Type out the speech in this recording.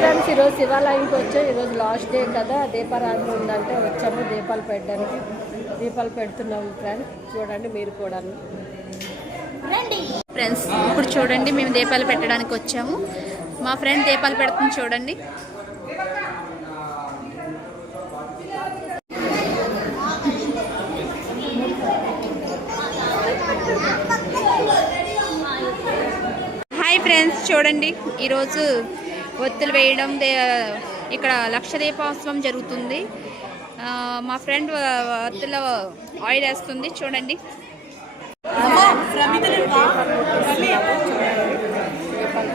ఫ్రెండ్స్ ఈరోజు శివాలయంకి వచ్చాం. ఈరోజు లాస్ట్ డే కదా, దీపారాధన ఉందంటే వచ్చాము దీపాలు పెట్టడానికి. దీపాలు పెడుతున్నాము ఫ్రెండ్స్, చూడండి మీరు కూడా. ఫ్రెండ్స్ ఇప్పుడు చూడండి మేము దీపాలు పెట్టడానికి వచ్చాము. మా ఫ్రెండ్ దీపాలు పెడుతుంది చూడండి. హాయ్ ఫ్రెండ్స్, చూడండి ఈరోజు ఒత్తులు వేయడం, ఇక్కడ లక్ష దీపోత్సవం జరుగుతుంది. మా ఫ్రెండ్ ఒత్తులో ఆయిల్ వేస్తుంది చూడండి. దీపాలు